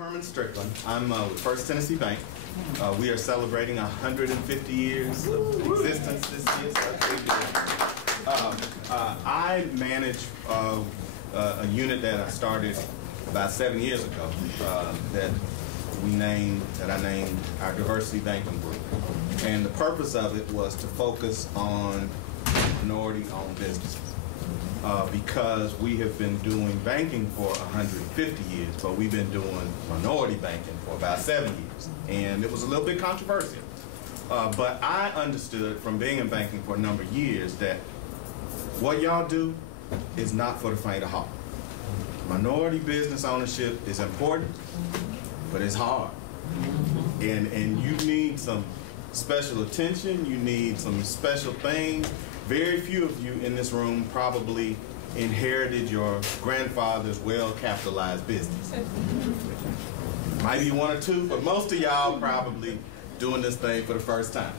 Herman Strickland. I'm with First Tennessee Bank. We are celebrating 150 years of existence this year. I manage a unit that I started about 7 years ago that I named our Diversity Banking Group. And the purpose of it was to focus on minority-owned businesses. Because we have been doing banking for 150 years, but we've been doing minority banking for about 7 years. And it was a little bit controversial. But I understood from being in banking for a number of years that what y'all do is not for the faint of heart. Minority business ownership is important, but it's hard. And you need some special attention, you need some special things. Very few of you in this room probably inherited your grandfather's well-capitalized business. Might be one or two, but most of y'all probably doing this thing for the first time.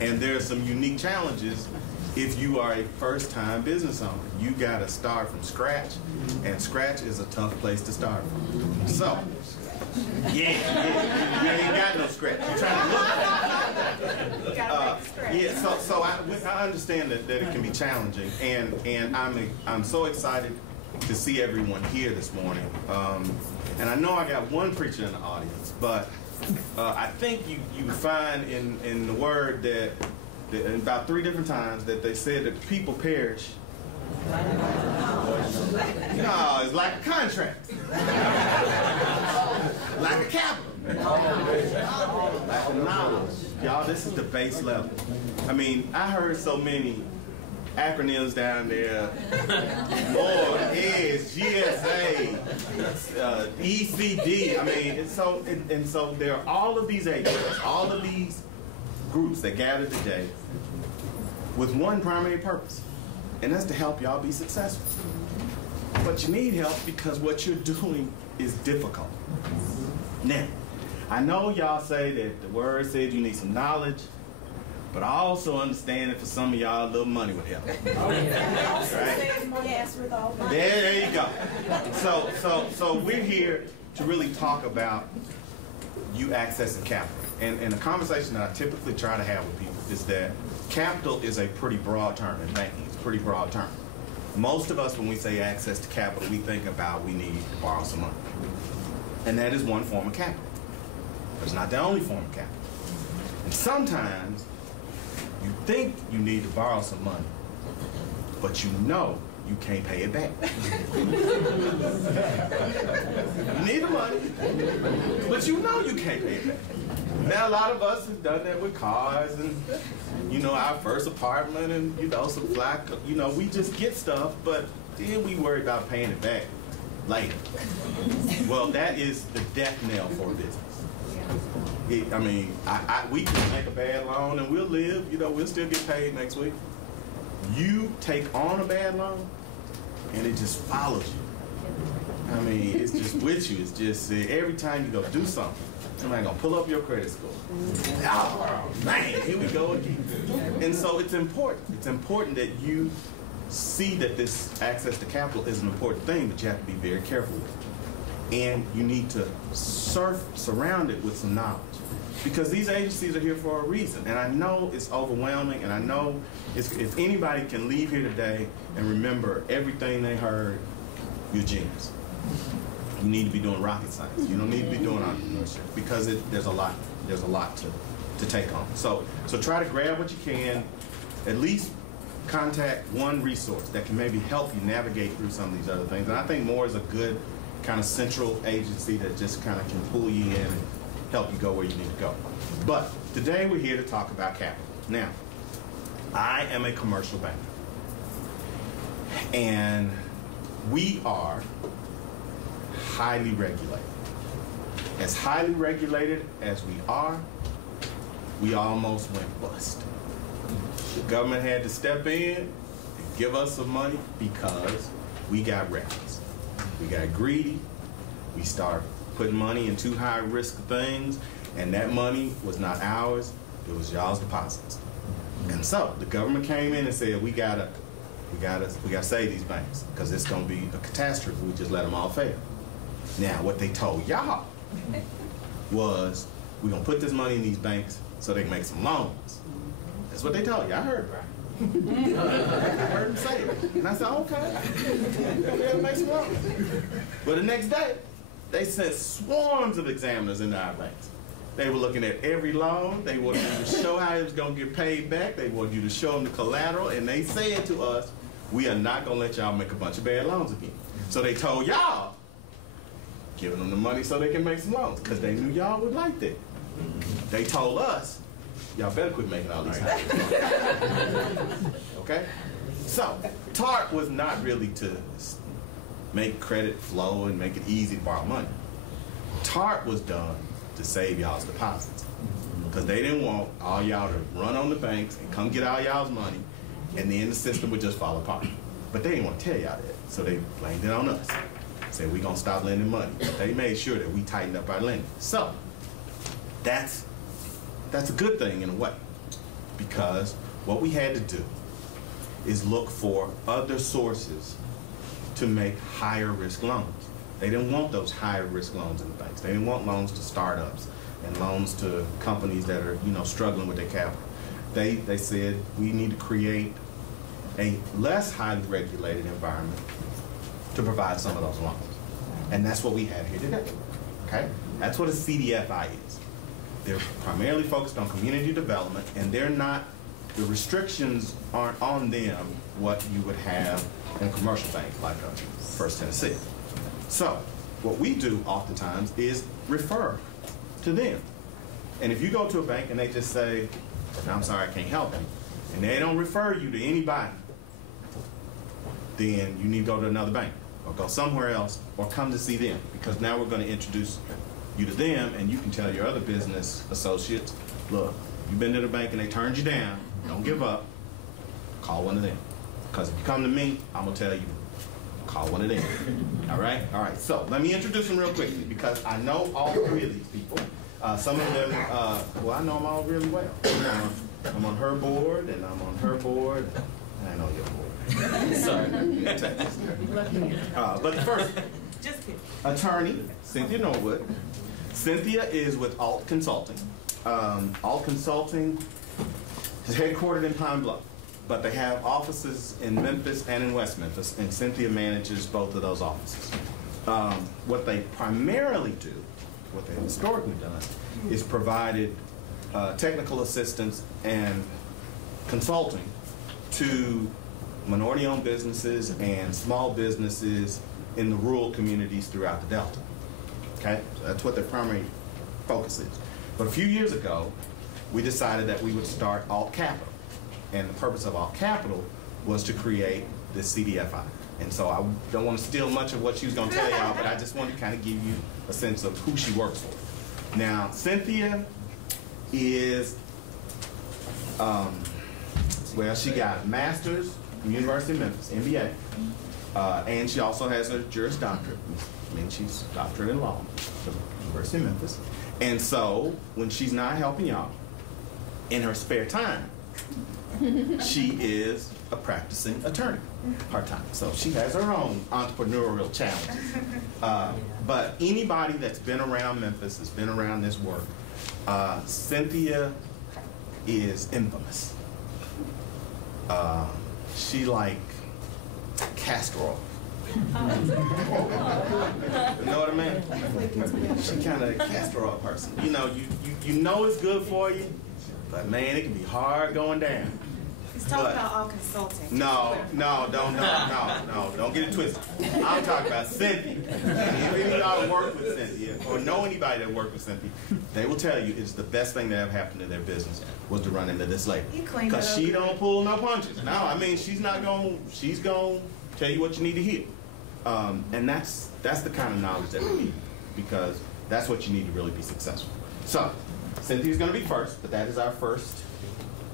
And there are some unique challenges if you are a first-time business owner. You got to start from scratch, and scratch is a tough place to start from. So, you ain't got no scratch. You're trying to look for it. So I understand that it can be challenging, and I'm so excited to see everyone here this morning. And I know I got one preacher in the audience, but I think you find in the Word that about 3 different times that they said that the people perish. No, it's like a contract. Like a capital. Like a knowledge. Y'all, this is the base level. I mean, I heard so many acronyms down there. Lord, EDGE, GSA, ECD. I mean, and so there are all of these agencies, all of these groups that gather today with one primary purpose, and that's to help y'all be successful. But you need help because what you're doing is difficult. Now, I know y'all say that the Word said you need some knowledge, but I also understand that for some of y'all, a little money would help. Right? There you go. So we're here to really talk about you accessing capital. And the conversation that I typically try to have with people is that capital is a pretty broad term in banking. It's a pretty broad term. Most of us, when we say access to capital, we think about we need to borrow some money. And that is one form of capital. But it's not the only form of capital. And sometimes you think you need to borrow some money, but you know you can't pay it back. You need the money, but you know you can't pay it back. Now, a lot of us have done that with cars and, our first apartment and, some fly, we just get stuff, but then we worry about paying it back later. Well, that is the death knell for a business. We can make a bad loan and we'll live, we'll still get paid next week. You take on a bad loan and it just follows you. It's just with you. It's just every time you go do something, somebody gonna pull up your credit score. Oh man, here we go again. And so it's important. It's important that you see that this access to capital is an important thing, but you have to be very careful with it. And you need to surround it with some knowledge. Because these agencies are here for a reason. And I know it's overwhelming, and I know if anybody can leave here today and remember everything they heard, you're genius. You need to be doing rocket science. You don't need to be doing entrepreneurship because there's a lot to take on. So try to grab what you can, at least contact one resource that can maybe help you navigate through some of these other things. And I think more is a good kind of central agency that just kind of can pull you in and help you go where you need to go. But today we're here to talk about capital. Now, I am a commercial banker, and we are highly regulated. As highly regulated as we are, we almost went bust. The government had to step in and give us some money because we got reckless. We got greedy. We started putting money in too high risk things, and that money was not ours, it was y'all's deposits. And so the government came in and said, we gotta save these banks because it's gonna be a catastrophe if we just let them all fail. Now, what they told y'all was, we're going to put this money in these banks so they can make some loans. That's what they told you. I heard it, right? I heard them say it. And I said, okay, we're going to be able to make some loans. But the next day, they sent swarms of examiners into our banks. They were looking at every loan. They wanted you to show how it was going to get paid back. They wanted you to show them the collateral. And they said to us, we are not going to let y'all make a bunch of bad loans again. So they told y'all, giving them the money so they can make some loans, because they knew y'all would like that. They told us, y'all better quit making all these houses. Okay? So, TARP was not really to make credit flow and make it easy to borrow money. TARP was done to save y'all's deposits, because they didn't want all y'all to run on the banks and come get all y'all's money, and then the system would just fall apart. But they didn't want to tell y'all that, so they blamed it on us. Said we're gonna stop lending money. They made sure that we tightened up our lending. So that's a good thing in a way, because what we had to do is look for other sources to make higher risk loans. They didn't want those higher risk loans in the banks. They didn't want loans to startups and loans to companies that are, struggling with their capital. They said we need to create a less highly regulated environment to provide some of those loans. And that's what we have here today, okay? That's what a CDFI is. They're primarily focused on community development, and they're not, the restrictions aren't on them what you would have in a commercial bank like First Tennessee. So what we do oftentimes is refer to them. And if you go to a bank and they just say, I'm sorry, I can't help you, and they don't refer you to anybody, then you need to go to another bank or go somewhere else or come to see them, because now we're going to introduce you to them, and you can tell your other business associates, look, you've been to the bank and they turned you down, don't give up, call one of them. Because if you come to me, I'm going to tell you, call one of them. All right? All right, so let me introduce them real quickly, because I know all three of these people. Some of them, well, I know them all really well. I'm on her board, and I'm on her board, and I know your board. Sorry. But the first attorney, Cynthia Norwood. Cynthia is with alt.Consulting. alt.Consulting is headquartered in Pine Bluff, but they have offices in Memphis and in West Memphis, and Cynthia manages both of those offices. What they primarily do, what they've historically done, is provided technical assistance and consulting to minority-owned businesses and small businesses in the rural communities throughout the Delta. Okay, so that's what their primary focus is. But a few years ago, we decided that we would start Alt Capital, and the purpose of Alt Capital was to create this CDFI. And so I don't want to steal much of what she was going to tell y'all, but I just want to kind of give you a sense of who she works for. Now, Cynthia is, well, she got a master's from University of Memphis, MBA, and she also has a Juris Doctorate. I mean, she's a doctorate in law from University of Memphis. And so, when she's not helping y'all, in her spare time, she is a practicing attorney part-time. So she has her own entrepreneurial challenges. But anybody that's been around Memphis, that's been around this work, Cynthia is infamous. She like castor oil. You know what I mean? She kind of a castor oil person. You know it's good for you, but man, it can be hard going down. He's talking about alt.Consulting. No, don't get it twisted. I'm talking about Cynthia. If any of y'all work with Cynthia or know anybody that worked with Cynthia, they will tell you it's the best thing that ever happened to their business was to run into this lady. Because she don't pull no punches. No, I mean, she's going to tell you what you need to hear. And that's the kind of knowledge that we need, because that's what you need to really be successful. So, Cynthia's going to be first, but that is our first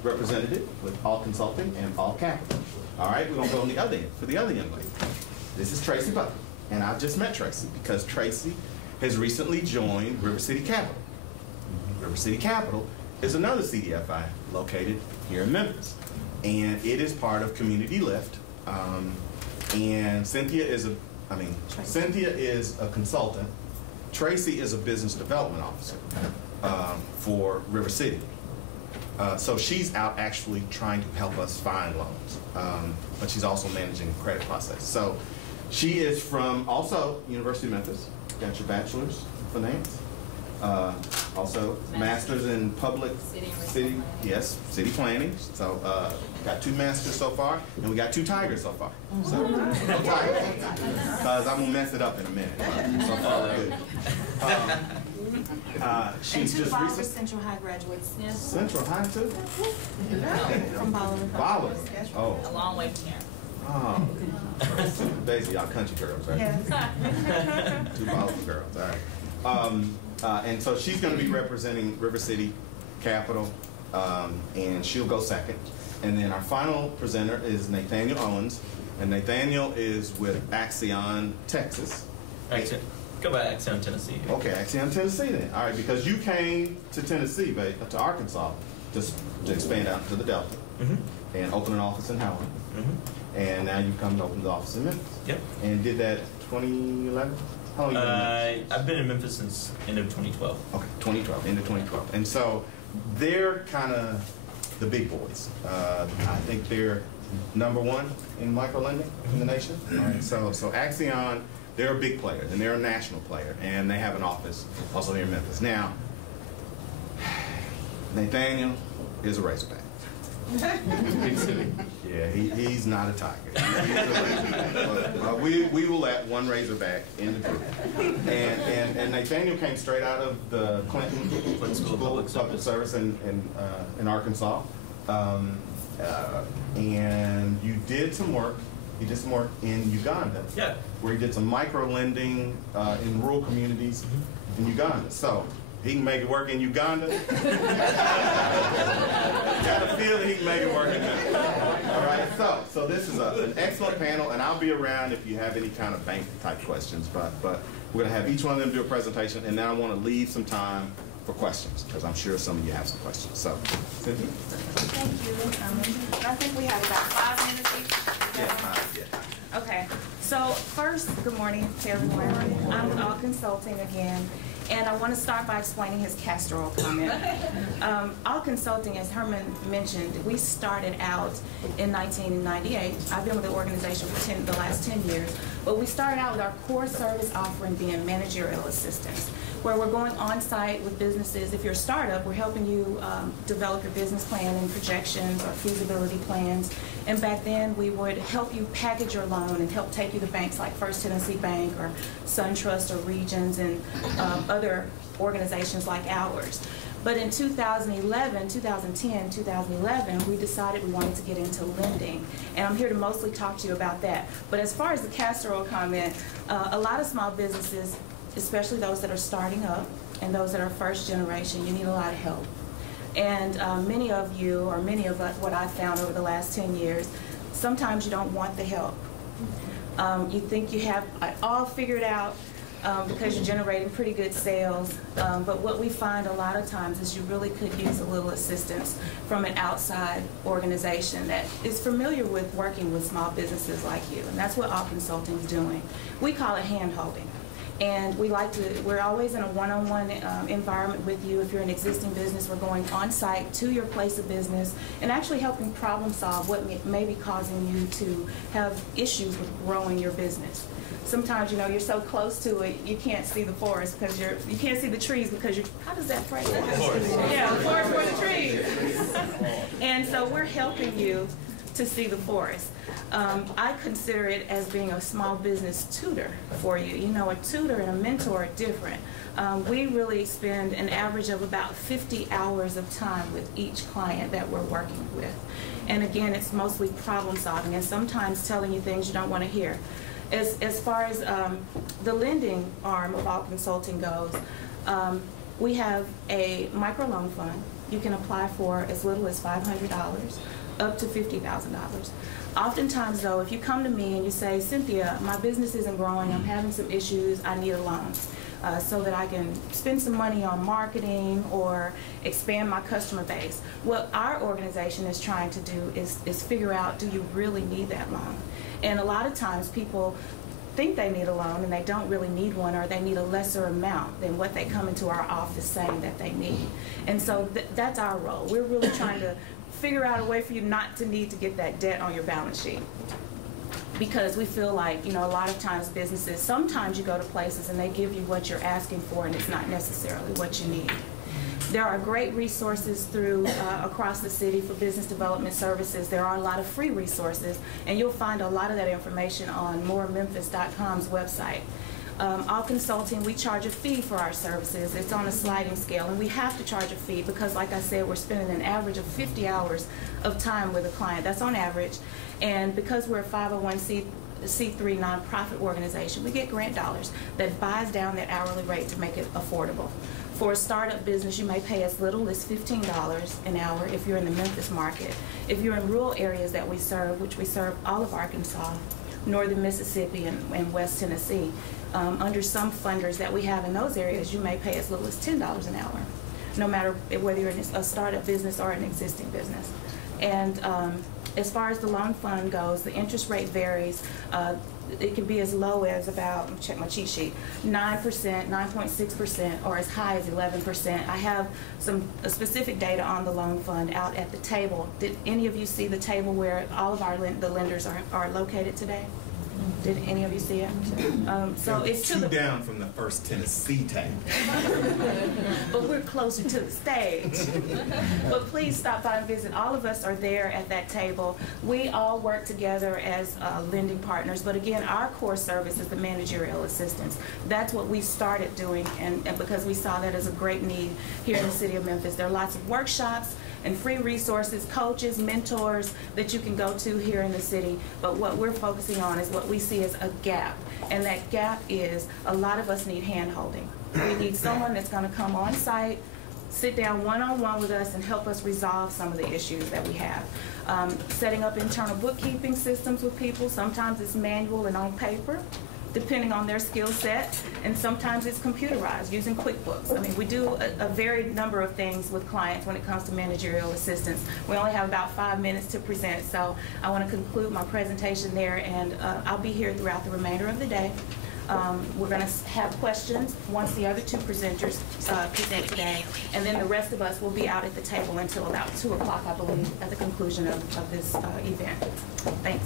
representative with alt.Consulting and Alt Capital. All right, we're going to go on the other end for the other young lady. This is Tracy Butler, and I've just met Tracy because Tracy has recently joined River City Capital. River City Capital is another CDFI located here in Memphis, and it is part of Community Lift. And Cynthia is Cynthia is a consultant. Tracy is a business development officer for River City. So she's out actually trying to help us find loans, but she's also managing the credit process. So she is from also University of Memphis, got your bachelor's in finance, also master's in public city planning. So got 2 masters so far, and we got 2 tigers so far. So no tigers, because I'm gonna mess it up in a minute. So far good. She's and 2 just Bolivar recent. Central High graduates. Yes. Central High too? From Bolivar. Bolivar. Oh. A long way from here. Oh. Basically, y'all country girls, right? Yes. 2 Bolivar girls. All right. And so she's going to be representing River City, Captial, and she'll go second. And then our final presenter is Nathaniel Owens, and Nathaniel is with Axion, Texas. Go by Axion, Tennessee. Okay, Axion, Tennessee then. All right, because you came to Tennessee, to Arkansas, just to expand out to the Delta and open an office in Howard. And now you come to open the office in Memphis. Yep. And did that 2011? How long have you been in Memphis? I've been in Memphis since end of 2012. Okay, 2012, end of 2012. And so they're kind of the big boys. I think they're #1 in microlending in the nation. All right, so Axion, they're a big player, and they're a national player, and they have an office also here in Memphis. Now, Nathaniel is a Razorback. Yeah, he's not a tiger. He's a Razorback. But we will let one Razorback in the group. And Nathaniel came straight out of the Clinton School of Public Service in Arkansas. And you did some work. He did some work in Uganda. Yeah. Where he did some micro lending in rural communities in Uganda. So he can make it work in Uganda. Got a feel that he can make it work in Memphis. All right. So this is an excellent panel, and I'll be around if you have any kind of bank type questions. But we're gonna have each one of them do a presentation, and then I want to leave some time for questions because I'm sure some of you have some questions. So, Cynthia. Thank you. I think we have about 5 minutes each. Yeah. Okay. So first, good morning to everyone. I'm with alt.Consulting again. And I want to start by explaining his castor oil comment. alt.Consulting, as Herman mentioned, we started out in 1998. I've been with the organization for the last 10 years. But we started out with our core service offering being managerial assistance, where we're going on site with businesses. If you're a startup, we're helping you develop your business plan and projections or feasibility plans. And back then, we would help you package your loan and help take you to banks like First Tennessee Bank or SunTrust or Regions and other organizations like ours. But in 2010, we decided we wanted to get into lending. And I'm here to mostly talk to you about that. But as far as the castor oil comment, a lot of small businesses, especially those that are starting up and those that are first generation, you need a lot of help. And many of you, or many of us, what I've found over the last 10 years, sometimes you don't want the help. You think you have it all figured out because you're generating pretty good sales. But what we find a lot of times is you really could use a little assistance from an outside organization that is familiar with working with small businesses like you. And that's what alt.Consulting is doing. We call it hand-holding. And we're always in a one-on-one environment with you. If you're an existing business, we're going on site to your place of business and actually helping problem solve what may be causing you to have issues with growing your business. Sometimes, you're so close to it, you can't see the forest because you can't see the trees because how does that phrase? Yeah, the forest for the trees. And so we're helping you to see the forest. I consider it as being a small business tutor for you. A tutor and a mentor are different. We really spend an average of about 50 hours of time with each client that we're working with. And again, it's mostly problem solving and sometimes telling you things you don't want to hear. As far as the lending arm of alt.Consulting goes, we have a microloan fund. You can apply for as little as $500 up to $50,000. Oftentimes, though, if you come to me and you say, Cynthia, my business isn't growing, I'm having some issues, I need a loan so that I can spend some money on marketing or expand my customer base. What our organization is trying to do is figure out, do you really need that loan? And a lot of times people think they need a loan and they don't really need one, or they need a lesser amount than what they come into our office saying that they need. And so that's our role. We're really trying to figure out a way for you not to need to get that debt on your balance sheet. Because we feel like, you know, a lot of times businesses, sometimes you go to places and they give you what you're asking for and it's not necessarily what you need. There are great resources through across the city for business development services. There are a lot of free resources, and you'll find a lot of that information on morememphis.com's website. Alt.Consulting, we charge a fee for our services. It's on a sliding scale, and we have to charge a fee because, like I said, we're spending an average of 50 hours of time with a client. That's on average. And because we're a 501c3 nonprofit organization, we get grant dollars that buys down that hourly rate to make it affordable. For a startup business, you may pay as little as $15 an hour if you're in the Memphis market. If you're in rural areas that we serve, which we serve all of Arkansas, northern Mississippi, and West Tennessee, under some funders that we have in those areas, you may pay as little as $10 an hour, no matter whether you're in a startup business or an existing business. And as far as the loan fund goes, the interest rate varies. It can be as low as about, let me check my cheat sheet, 9%, 9.6%, or as high as 11%. I have some specific data on the loan fund out at the table. Did any of you see the table where all of the lenders are located today? Did any of you see it? So it's two down from the first Tennessee table. But we're closer to the stage. But please stop by and visit. All of us are there at that table. We all work together as lending partners. But again, our core service is the managerial assistance. That's what we started doing, and because we saw that as a great need here in the city of Memphis. There are lots of workshops and free resources, coaches, mentors that you can go to here in the city. But what we're focusing on is what we see as a gap. And that gap is a lot of us need hand-holding. We need someone that's going to come on site, sit down one-on-one with us and help us resolve some of the issues that we have. Setting up internal bookkeeping systems with people. Sometimes it's manual and on paper, depending on their skill set, and sometimes it's computerized using QuickBooks. I mean, we do a varied number of things with clients when it comes to managerial assistance. We only have about 5 minutes to present, so I want to conclude my presentation there, and I'll be here throughout the remainder of the day. We're going to have questions once the other two presenters present today, and then the rest of us will be out at the table until about 2 o'clock, I believe, at the conclusion of this event. Thanks.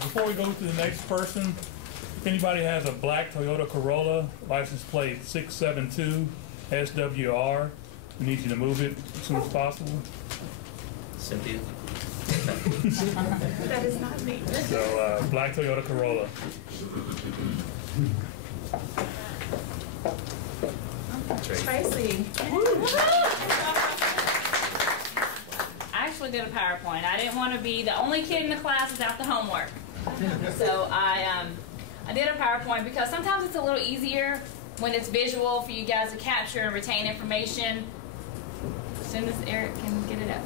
Before we go to the next person, if anybody has a black Toyota Corolla, license plate 672 SWR, we need you to move it as soon as possible. Cynthia. That is not me. So, black Toyota Corolla. Tracy. I actually did a PowerPoint. I didn't want to be the only kid in the class without the homework. So I did a PowerPoint because sometimes it's a little easier when it's visual for you guys to capture and retain information. As soon as Eric can get it up.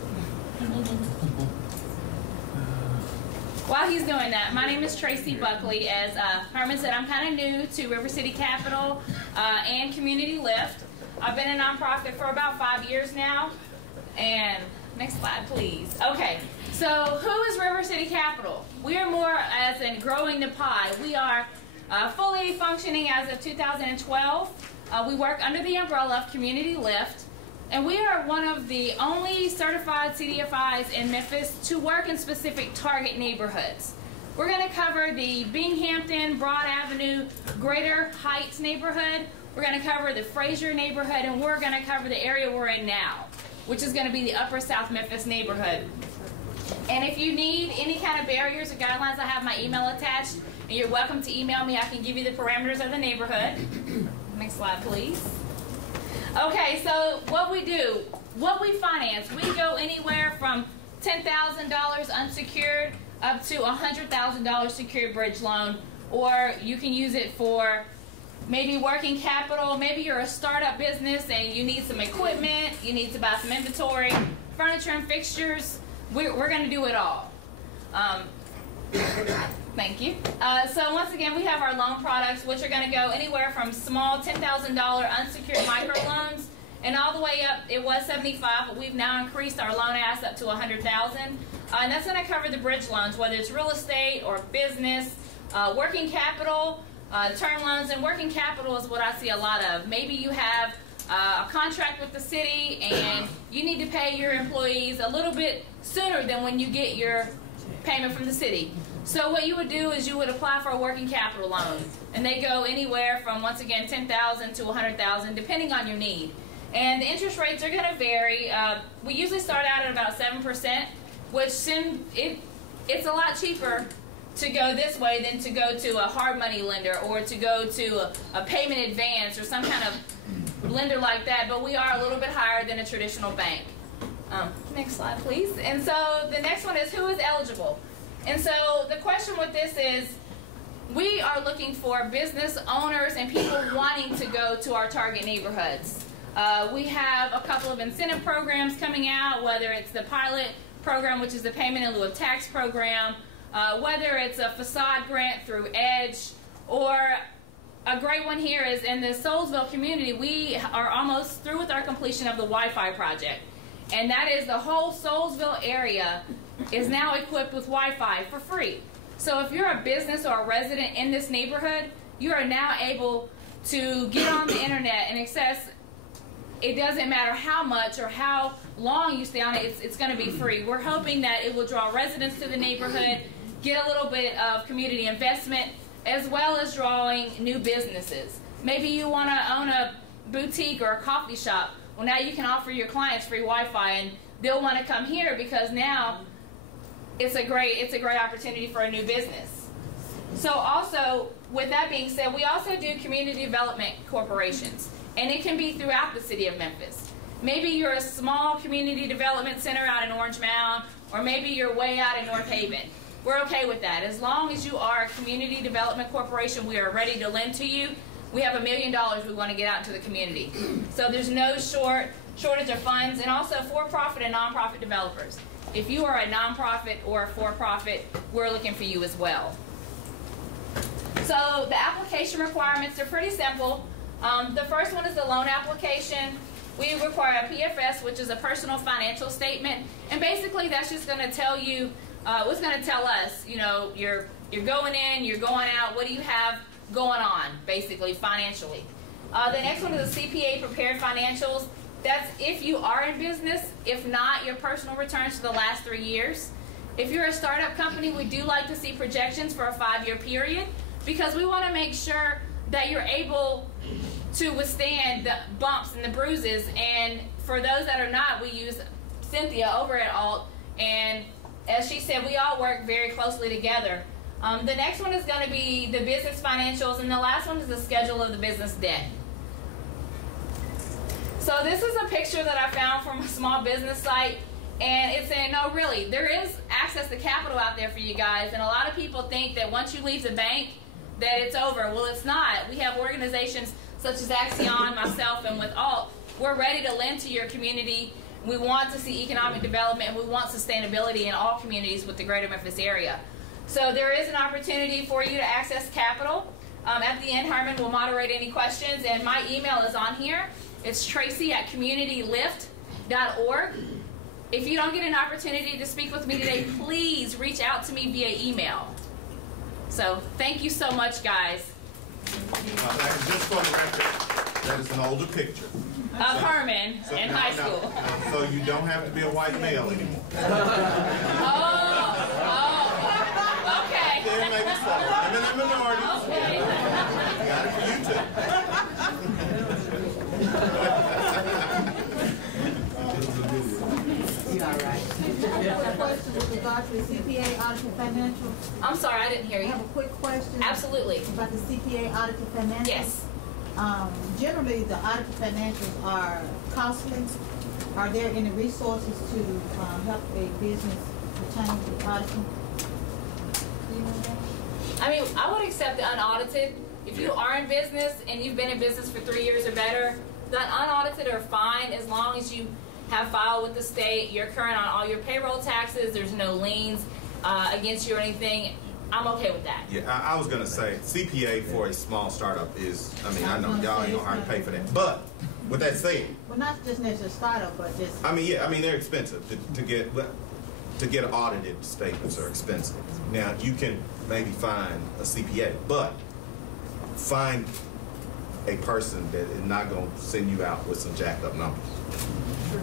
While he's doing that, my name is Tracy Buckley. As Herman said, I'm kind of new to River City Captial and Community Lift. I've been a nonprofit for about 5 years now. And next slide, please. Okay, so who is River City Captial? We are more as in growing the pie. We are fully functioning as of 2012. We work under the umbrella of Community Lift. And we are one of the only certified CDFIs in Memphis to work in specific target neighborhoods. We're going to cover the Binghamton, Broad Avenue, Greater Heights neighborhood. We're going to cover the Frazier neighborhood, and we're going to cover the area we're in now, which is going to be the Upper South Memphis neighborhood. And if you need any kind of barriers or guidelines, I have my email attached, and you're welcome to email me. I can give you the parameters of the neighborhood. Next slide, please. Okay, so what we do, what we finance, we go anywhere from $10,000 unsecured up to $100,000 secured bridge loan, or you can use it for maybe working capital. Maybe you're a startup business and you need some equipment, you need to buy some inventory, furniture and fixtures. We're going to do it all. Thank you. So once again, we have our loan products, which are going to go anywhere from small $10,000 unsecured microloans and all the way up, it was 75, but we've now increased our loan ask up to 100,000. And that's going to cover the bridge loans, whether it's real estate or business, working capital, term loans. And working capital is what I see a lot of. Maybe you have a contract with the city and you need to pay your employees a little bit sooner than when you get your payment from the city. So what you would do is you would apply for a working capital loan, and they go anywhere from, once again, 10,000 to 100,000, depending on your need. And the interest rates are going to vary. We usually start out at about 7%, which it's a lot cheaper to go this way than to go to a hard money lender or to go to a payment advance or some kind of lender like that. But we are a little bit higher than a traditional bank. Next slide, please. And so the next one is, who is eligible? And so the question with this is, we are looking for business owners and people wanting to go to our target neighborhoods. We have a couple of incentive programs coming out, whether it's the pilot program, which is the payment in lieu of tax program, whether it's a facade grant through EDGE, or a great one here is in the Soulsville community, we are almost through with our completion of the Wi-Fi project. And that is the whole Soulsville area is now equipped with Wi-Fi for free. So if you're a business or a resident in this neighborhood, you are now able to get on the internet and access. It doesn't matter how much or how long you stay on it, it's going to be free. We're hoping that it will draw residents to the neighborhood, get a little bit of community investment, as well as drawing new businesses. Maybe you want to own a boutique or a coffee shop. Well, now you can offer your clients free Wi-Fi, and they'll want to come here because now it's a great opportunity for a new business. So also, with that being said, we also do community development corporations, and it can be throughout the city of Memphis. Maybe you're a small community development center out in Orange Mound, or maybe you're way out in North Haven. We're okay with that. As long as you are a community development corporation, we are ready to lend to you. We have $1 million we want to get out into the community. So there's no shortage of funds, and also for-profit and nonprofit developers. If you are a nonprofit or a for-profit, we're looking for you as well. So the application requirements are pretty simple. The first one is the loan application. We require a PFS, which is a personal financial statement, and basically that's just going to tell you, what's going to tell us, you know, you're going in, you're going out, what do you have going on, basically, financially. The next one is the Cpa Preparing Financials. That's if you are in business. If not, your personal returns for the last 3 years. If you're a startup company, we do like to see projections for a 5-year period because we want to make sure that you're able to withstand the bumps and the bruises. And for those that are not, we use Cynthia over at Alt, and as she said, we all work very closely together. The next one is going to be the business financials, and the last one is the schedule of the business debt. So this is a picture that I found from a small business site, and it's saying, no, really, there is access to capital out there for you guys, and a lot of people think that once you leave the bank, that it's over. Well, it's not. We have organizations such as Axion, myself, and with Alt. We're ready to lend to your community. We want to see economic development, and we want sustainability in all communities with the greater Memphis area. So there is an opportunity for you to access capital. At the end, Herman will moderate any questions, and my email is on here. It's tracy@communitylift.org. If you don't get an opportunity to speak with me today, please reach out to me via email. So thank you so much, guys. Just for the record, that is an older picture. Of Herman in high school. So you don't have to be a white male anymore. Okay. There may be some. Women and minorities. Okay. Got it for you too. You all right? I have a question with regard to the CPA audited financials. I'm sorry, I didn't hear I you. have a quick question. Absolutely. About the CPA audited financials. Yes. Generally, the audited financials are costly. Are there any resources to help a business retain the auditing? I mean, I would accept the unaudited. If you are in business and you've been in business for 3 years or better, the unaudited are fine as long as you have filed with the state, you're current on all your payroll taxes, there's no liens against you or anything. I'm okay with that. Yeah, I was going to say, CPA for a small startup is, I mean, I know y'all ain't going to hard to pay for that. But with that said, Well, not just necessarily startup, but just. I mean, yeah, I mean they're expensive to get audited statements are expensive. Now you can maybe find a CPA, but find a person that is not going to send you out with some jacked up numbers.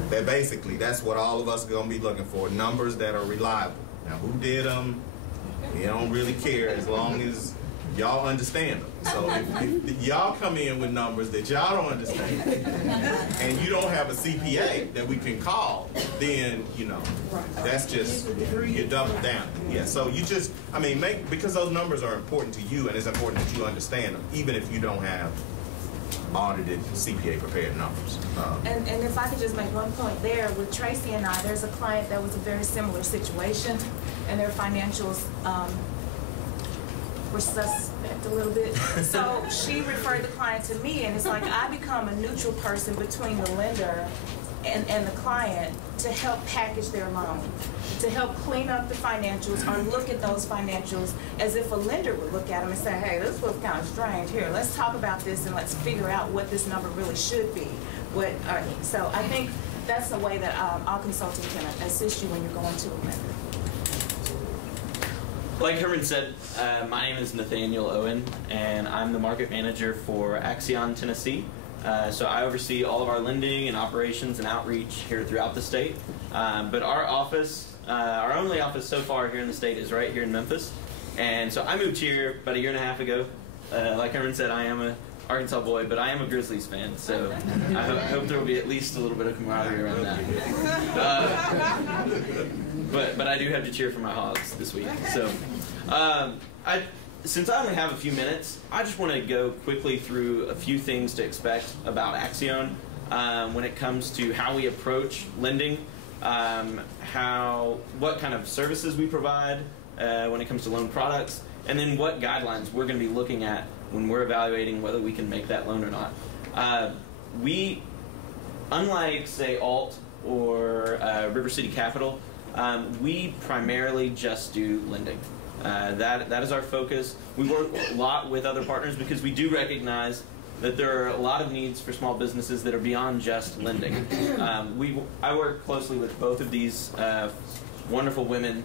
That basically, that's what all of us are going to be looking for, numbers that are reliable. Now, who did them? We don't really care as long as y'all understand them. So if y'all come in with numbers that y'all don't understand and you don't have a CPA that we can call, then, you know, that's just, you double down. Yeah, so you just, I mean, because those numbers are important to you and it's important that you understand them, even if you don't have audited CPA prepared numbers. And if I could just make one point there, with Tracy and I, there's a client that was a very similar situation, and their financials were suspect a little bit. So she referred the client to me, and it's like I become a neutral person between the lender and the client to help package their loan, to help clean up the financials or look at those financials as if a lender would look at them and say, hey, this was kind of strange here. Let's talk about this and let's figure out what this number really should be. So I think that's the way that alt.Consulting can assist you when you're going to a lender. Like Herman said, my name is Nathaniel Owen, and I'm the market manager for Axion, Tennessee. So I oversee all of our lending and operations and outreach here throughout the state. But our office, our only office so far here in the state is right here in Memphis. And so I moved here about 1.5 years ago. Like Herman said, I am an Arkansas boy, but I am a Grizzlies fan. So I hope there will be at least a little bit of camaraderie around that. But I do have to cheer for my Hogs this week. So since I only have a few minutes, I just want to go quickly through a few things to expect about Axion when it comes to how we approach lending, what kind of services we provide when it comes to loan products, and then what guidelines we're going to be looking at when we're evaluating whether we can make that loan or not. We, unlike, say, Alt or River City Capital, we primarily just do lending. That is our focus. We work a lot with other partners because we do recognize that there are a lot of needs for small businesses that are beyond just lending. I work closely with both of these wonderful women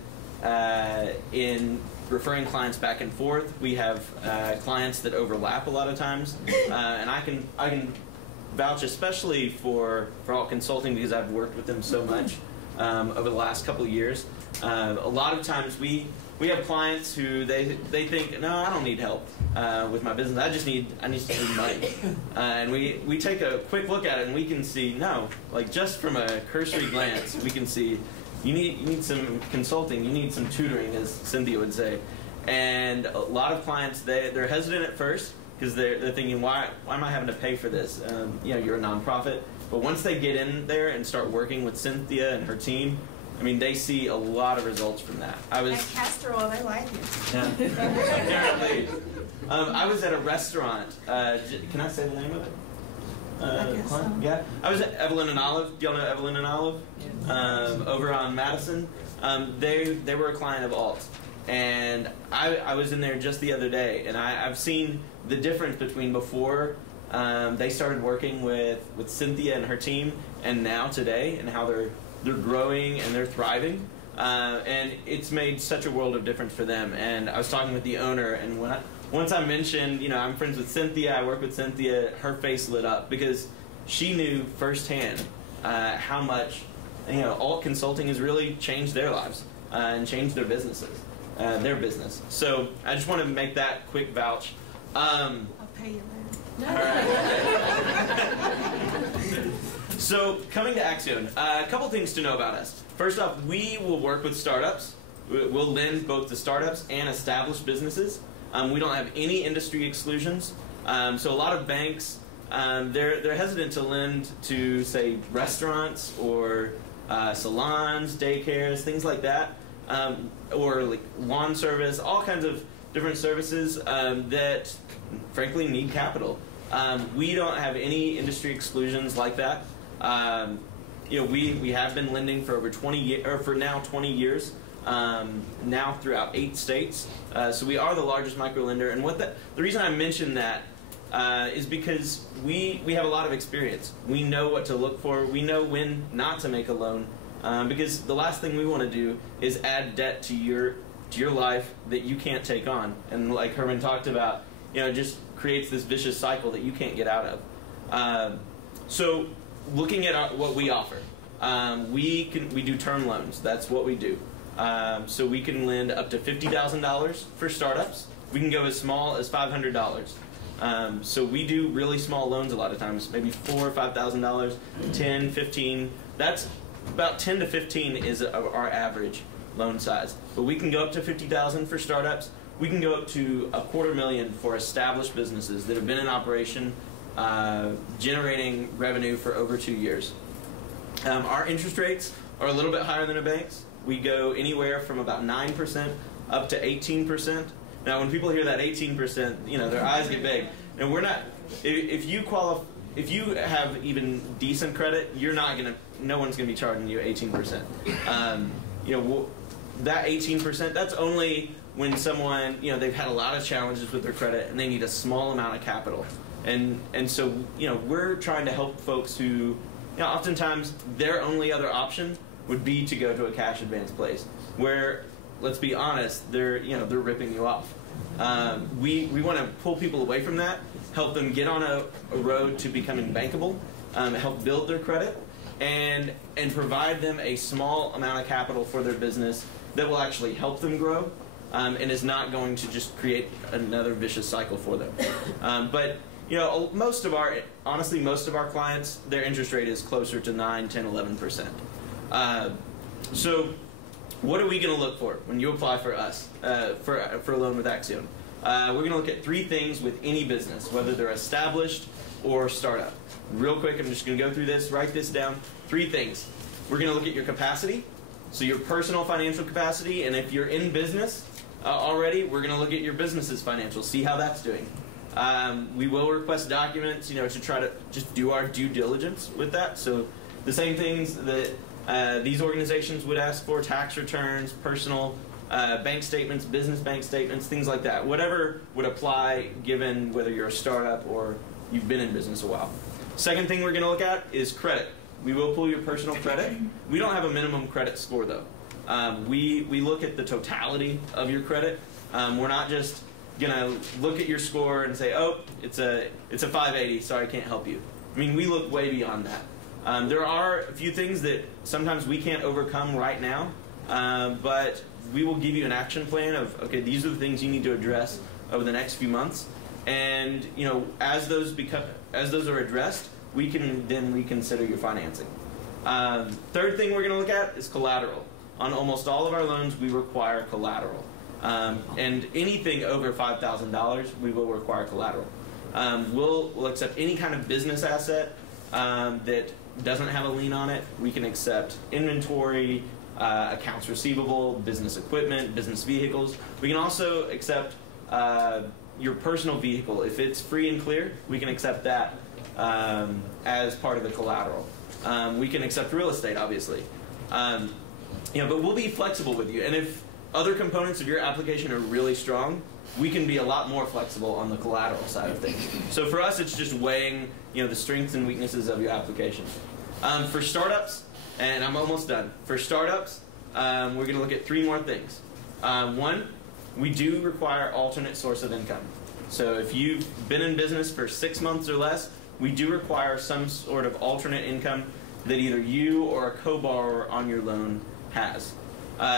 in referring clients back and forth. We have clients that overlap a lot of times, and I can vouch especially for alt.Consulting because I've worked with them so much over the last couple of years. A lot of times we have clients who they think, no, I don't need help with my business. I need some money. And we take a quick look at it and we can see, no, like just from a cursory glance, we can see you need some consulting, you need some tutoring, as Cynthia would say. And a lot of clients, they're hesitant at first because they're thinking, why am I having to pay for this? You know, you're a nonprofit. But once they get in there and start working with Cynthia and her team, I mean, they see a lot of results from that. At Captial, they like it. Yeah, apparently. I was at a restaurant. Can I say the name of it? I guess so. Yeah. I was at Evelyn and Olive. Do y'all know Evelyn and Olive? Over on Madison. They were a client of Alt. And I was in there just the other day, and I've seen the difference between before they started working with Cynthia and her team, and now today, and how they're growing and they're thriving, and it's made such a world of difference for them. And I was talking with the owner, and once I mentioned, you know, I'm friends with Cynthia, I work with Cynthia, her face lit up because she knew firsthand how much, you know, alt.Consulting has really changed their lives and changed their businesses, their business. So I just want to make that quick vouch. I'll pay you later. So, coming to Axion, a couple things to know about us. First off, we will work with startups. We'll lend both to startups and established businesses. We don't have any industry exclusions. So a lot of banks, they're hesitant to lend to, say, restaurants or salons, daycares, things like that, or like lawn service, all kinds of different services that, frankly, need capital. We don't have any industry exclusions like that. You know, we have been lending for over 20 years, or for now 20 years, now throughout 8 states. So we are the largest micro lender. And the reason I mention that is because we have a lot of experience. We know what to look for. We know when not to make a loan, because the last thing we want to do is add debt to your life that you can't take on. And like Herman talked about, it just creates this vicious cycle that you can't get out of. So looking at what we offer, we do term loans. That's what we do. So we can lend up to $50,000 for startups. We can go as small as $500. So we do really small loans a lot of times, maybe $4,000 or $5,000, 10, 15. That's about 10 to 15 is our average loan size. But we can go up to $50,000 for startups. We can go up to $250,000 for established businesses that have been in operation, generating revenue for over 2 years. Our interest rates are a little bit higher than a bank's. We go anywhere from about 9% up to 18%. Now, when people hear that 18%, their eyes get big. And we're not. If you have even decent credit, no one's gonna be charging you 18%. That 18%, that's only when someone, they've had a lot of challenges with their credit and they need a small amount of capital. And so, we're trying to help folks who, oftentimes their only other option would be to go to a cash advance place where, let's be honest, they're ripping you off. We want to pull people away from that, help them get on a road to becoming bankable, help build their credit, and provide them a small amount of capital for their business that will actually help them grow, and is not going to just create another vicious cycle for them. But most of our clients, their interest rate is closer to 9, 10, 11%. So what are we going to look for when you apply for us, for a loan with Axiom? We're going to look at 3 things with any business, whether they're established or startup. Real quick, I'm just going to go through this, write this down. 3 things. We're going to look at your capacity, so your personal financial capacity, and if you're in business already, we're going to look at your business's financials, see how that's doing. We will request documents, to try to just do our due diligence with that. So the same things that these organizations would ask for: tax returns, personal bank statements, business bank statements, things like that. Whatever would apply given whether you're a startup or you've been in business a while. Second thing we're going to look at is credit. We will pull your personal credit. We don't have a minimum credit score though. We look at the totality of your credit. We're not just going to look at your score and say, oh, it's a 580, sorry, I can't help you. I mean, we look way beyond that. There are a few things that sometimes we can't overcome right now, but we will give you an action plan of, okay, these are the things you need to address over the next few months. And as those are addressed, we can then reconsider your financing. Third thing we're going to look at is collateral. On almost all of our loans, we require collateral. And anything over $5,000, we will require collateral. We'll accept any kind of business asset that doesn't have a lien on it. We can accept inventory, accounts receivable, business equipment, business vehicles. We can also accept your personal vehicle. If it's free and clear, we can accept that as part of the collateral. We can accept real estate, obviously. But we'll be flexible with you. And if other components of your application are really strong, we can be a lot more flexible on the collateral side of things. So for us, it's just weighing the strengths and weaknesses of your application. For startups, and I'm almost done. For startups, we're going to look at 3 more things. One, we do require alternate source of income. So if you've been in business for 6 months or less, we do require some sort of alternate income that either you or a co-borrower on your loan has.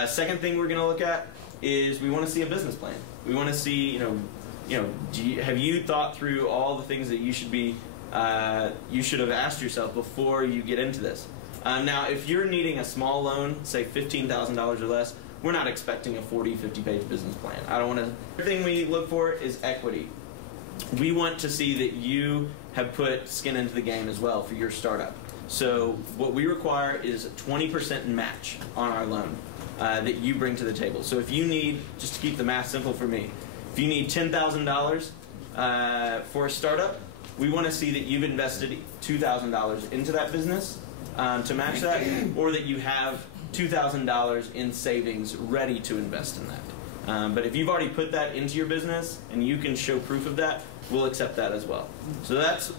Second thing we're going to look at is we want to see a business plan. We want to see, have you thought through all the things that you should have asked yourself before you get into this? Now, if you're needing a small loan, say $15,000 or less, we're not expecting a 40, 50-page business plan. I don't want to. The thing we look for is equity. We want to see that you have put skin into the game as well for your startup. So what we require is a 20% match on our loan that you bring to the table. So if you need, just to keep the math simple for me, if you need $10,000 for a startup, we want to see that you've invested $2,000 into that business to match that, or that you have $2,000 in savings ready to invest in that. But if you've already put that into your business and you can show proof of that, we'll accept that as well. So that's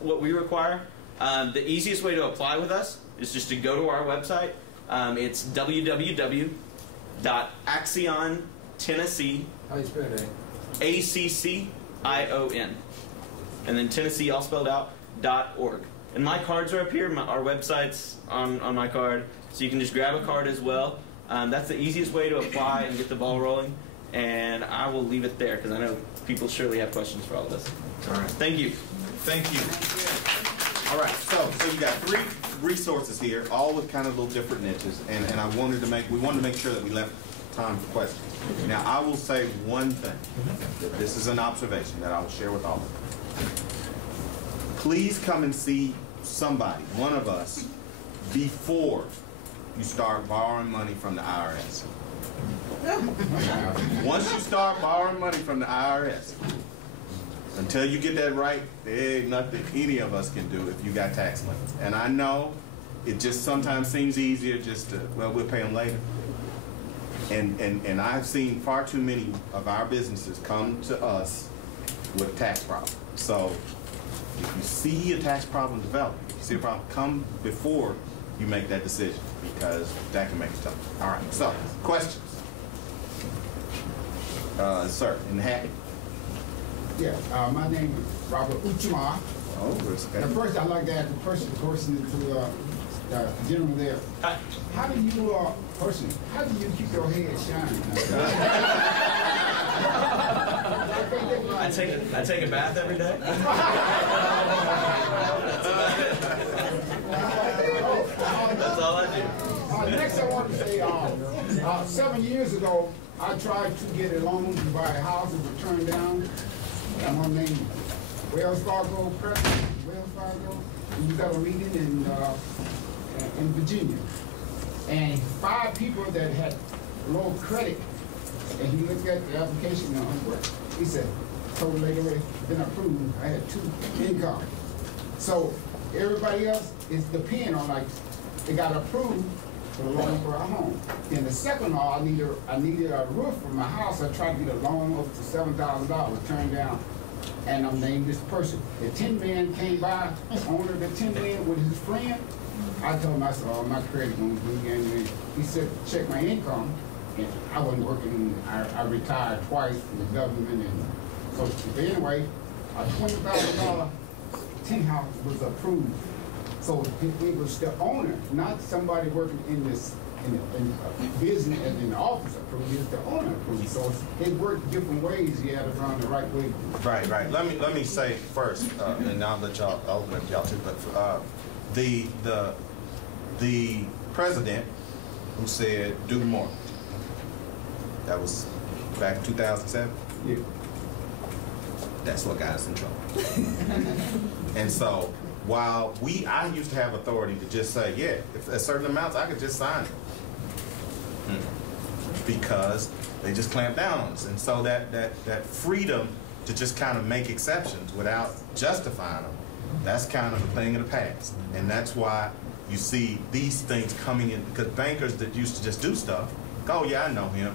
what we require. The easiest way to apply with us is just to go to our website. It's www.acciontennessee. How you spell that? ACCION. And then Tennessee, all spelled out, .org. And my cards are up here. Our website's on my card. So you can just grab a card as well. That's the easiest way to apply and get the ball rolling. And I will leave it there because I know people surely have questions for all of this. All right. Thank you. Thank you. All right, so you got 3 resources here, all with kind of little different niches, and we wanted to make sure that we left time for questions. Now, I will say one thing. This is an observation that I will share with all of you. Please come and see somebody, one of us, before you start borrowing money from the IRS. Once you start borrowing money from the IRS, until you get that right, there ain't nothing any of us can do if you got tax limits. And I know it just sometimes seems easier just to, well, we'll pay them later. And I've seen far too many of our businesses come to us with tax problems. So if you see a tax problem develop, if you see a problem, come before you make that decision, because that can make it tough. All right, so questions? Sir, in the hat. Yeah, my name is Robert Uchuma. Oh, it's okay. And first, I'd like to ask the person to the gentleman there. How do you, how do you keep your head shining? I take a bath every day. That's all I do. Next, I want to say, 7 years ago, I tried to get a loan to buy a house that was turned down. I'm on name Wells Fargo, President Wells Fargo. And we got a meeting in Virginia. And 5 people that had low credit, and he looked at the application and he said, told the lady already been approved. I had 2 income. So everybody else is depending on, like, they got approved for the loan for our home. Then the second law, I needed a roof for my house. I tried to get a loan up to $7,000, turned down, and I'm named this person. The tin man came by, owner of the tin man with his friend. I told him, I said, oh, my credit won't do again. He said, check my income. And I wasn't working. I retired twice from the government. And so, but anyway, a $20,000 tin house was approved. So it was the owner, not somebody working in this in business and in the office approved. It's the owner approved. So it worked different ways. You had to run the right way. Right. Let me say first, and I'll let y'all open up y'all too. But the president who said do more. That was back in 2007. Yeah. That's what got us in trouble. And so while I used to have authority to just say, yeah, if at certain amounts I could just sign it. Because they just clamped down on us. And so that freedom to just kind of make exceptions without justifying them, that's kind of a thing of the past. And that's why you see these things coming in, because bankers that used to just do stuff, oh yeah, I know him,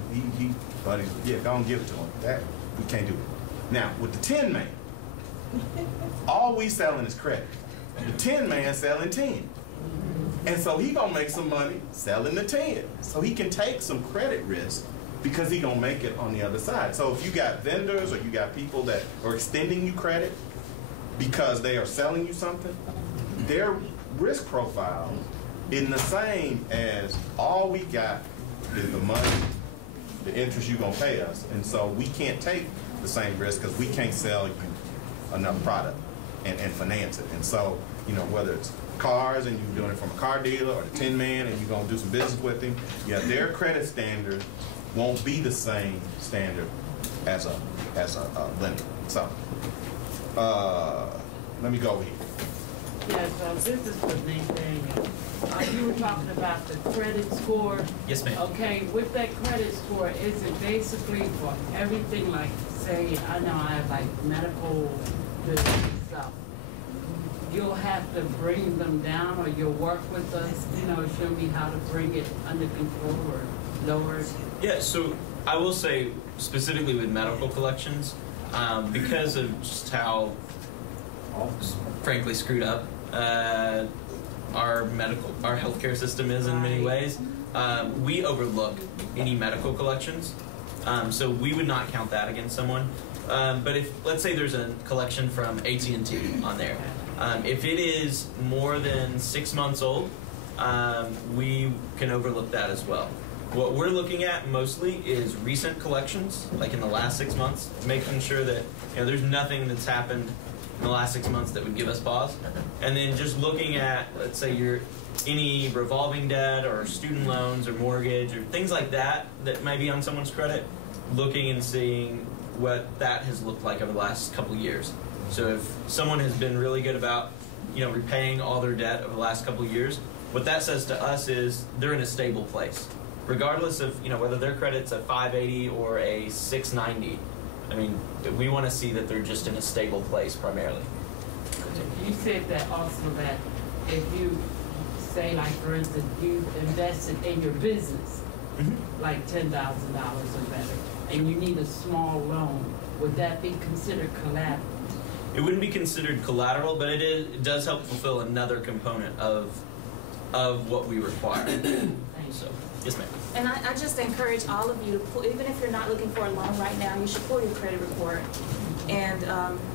buddy, yeah, go and give it to him. That, we can't do it. Now, with the tin man, all we selling is credit. The tin man selling tin. And so he gonna make some money selling the tin. So he can take some credit risk because he gonna make it on the other side. So if you got vendors or you got people that are extending you credit because they are selling you something, their risk profile isn't the same as all we got is the money, the interest you're gonna pay us. And so we can't take the same risk because we can't sell you enough product and finance it. And so, you know, whether it's cars and you're doing it from a car dealer or the tin man and you're gonna do some business with him, yeah, their credit standard won't be the same standard as a lender. So let me go over here. Yes, this is for Nathaniel. You were talking about the credit score. Yes, ma'am. Okay, with that credit score, is it basically for everything, like, say, I know I have like medical bills and stuff. You'll have to bring them down, or you'll work with us, you know, show me how to bring it under control or lower it? Yeah, so I will say, specifically with medical collections, because of just how, frankly, screwed up our healthcare system is in many ways, we overlook any medical collections. So we would not count that against someone. But if, let's say there's a collection from AT&T on there, if it is more than 6 months old, we can overlook that as well. What we're looking at mostly is recent collections, like in the last 6 months, making sure that there's nothing that's happened in the last 6 months that would give us pause. And then just looking at, let's say, any revolving debt or student loans or mortgage or things like that that might be on someone's credit, looking and seeing what that has looked like over the last couple of years. So if someone has been really good about repaying all their debt over the last couple of years, what that says to us is they're in a stable place. Regardless of whether their credit's a 580 or a 690, I mean, we want to see that they're just in a stable place primarily. You said that also that if you say, like, for instance, you invested in your business, like $10,000 or better, and you need a small loan, would that be considered collateral? It wouldn't be considered collateral, but it does help fulfill another component of what we require. So, yes, ma'am. And I just encourage all of you to pull, even if you're not looking for a loan right now, you should pull your credit report and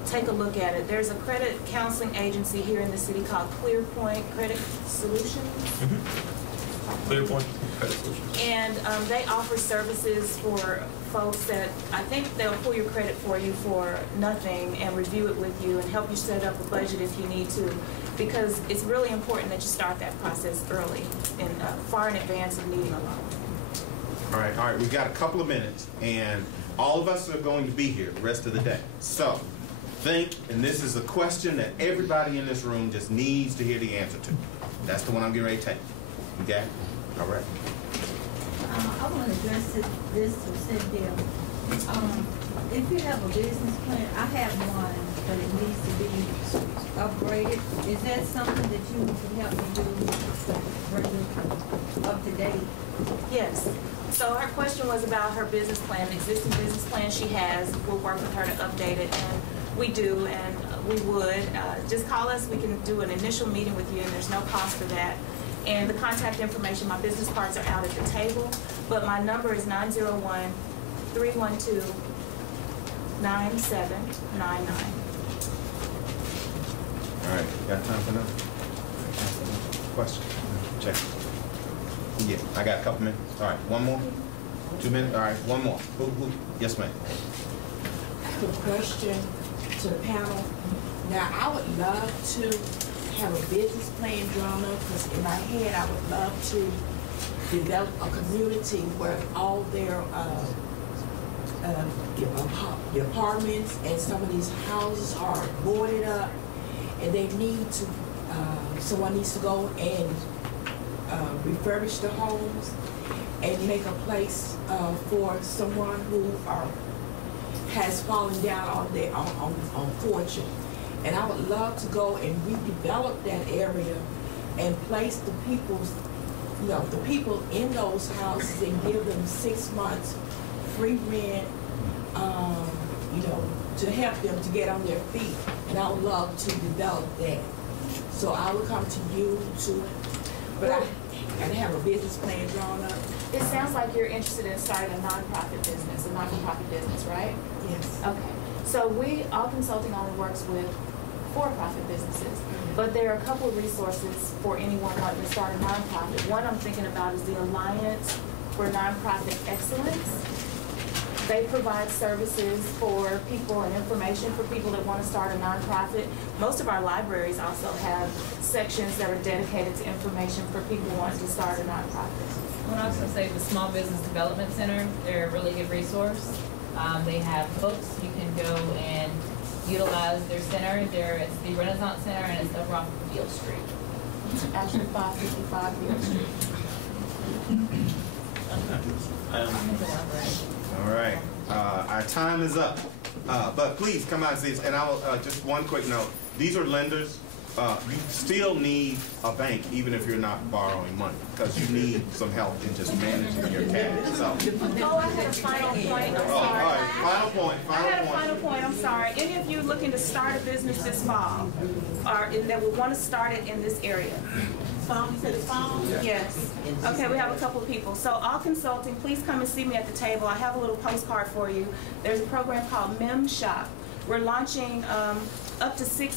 take a look at it. There's a credit counseling agency here in the city called ClearPoint Credit Solutions. ClearPoint Credit Solutions. And they offer services for folks that I think they'll pull your credit for you for nothing and review it with you and help you set up a budget if you need to, because it's really important that you start that process early and far in advance of needing a loan. All right, we've got a couple of minutes, and all of us are going to be here the rest of the day. So think, and this is a question that everybody in this room just needs to hear the answer to. That's the one I'm getting ready to take. Okay? All right. I want to address this to Cynthia. If you have a business plan, I have one, but it needs to be upgraded. Is that something that you can help me do, bring it up to date? Yes. So her question was about her business plan, the existing business plan she has. We'll work with her to update it, and we do, and we would. Just call us. We can do an initial meeting with you, and there's no cost for that. And the contact information, my business cards are out at the table, but my number is 901-312-9799. All right, got time for another question? Check. Yeah, I got a couple minutes. All right, one more? 2 minutes? All right, one more. Who? Yes, ma'am. I have a question to the panel. Now, I would love to have a business plan drawn up, because in my head I would love to develop a community where all their the apartments and some of these houses are boarded up, and they need to someone needs to go and refurbish the homes and make a place for someone who has fallen down on fortune. And I would love to go and redevelop that area and place the people in those houses and give them 6 months free rent, to help them to get on their feet. And I would love to develop that. So I would come to you but I gotta have a business plan drawn up. It sounds like you're interested in starting a non-profit business, right? Yes. Okay. So alt.Consulting only works with for-profit businesses, but there are a couple of resources for anyone wanting to start a nonprofit. One I'm thinking about is the Alliance for Nonprofit Excellence. They provide services for people and information for people that want to start a nonprofit. Most of our libraries also have sections that are dedicated to information for people wanting to start a nonprofit. I would also say the Small Business Development Center, they're a really good resource. They have books. You can go and utilize their center. It's the Renaissance Center, and it's over off of Beale Street. Actually, 555 Beale Street. All right, our time is up, but please come out and see us. And I will just one quick note: these are lenders, you still need a bank even if you're not borrowing money, because you need some help in just managing your cash. So, Oh, I had a final point, I'm all sorry. right, final point. I had a final point, I'm sorry. Any of you looking to start a business this fall, or that would want to start it in this area? Phone, you said it's phone? Yes. Okay, we have a couple of people. So alt.Consulting, please come and see me at the table. I have a little postcard for you. There's a program called Mem Shop. We're launching up to 4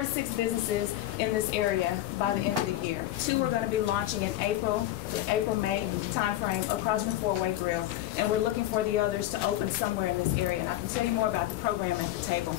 to 6 businesses in this area by the end of the year. 2 are going to be launching in April-May timeframe across from Four-Way Grill. And we're looking for the others to open somewhere in this area. And I can tell you more about the program at the table.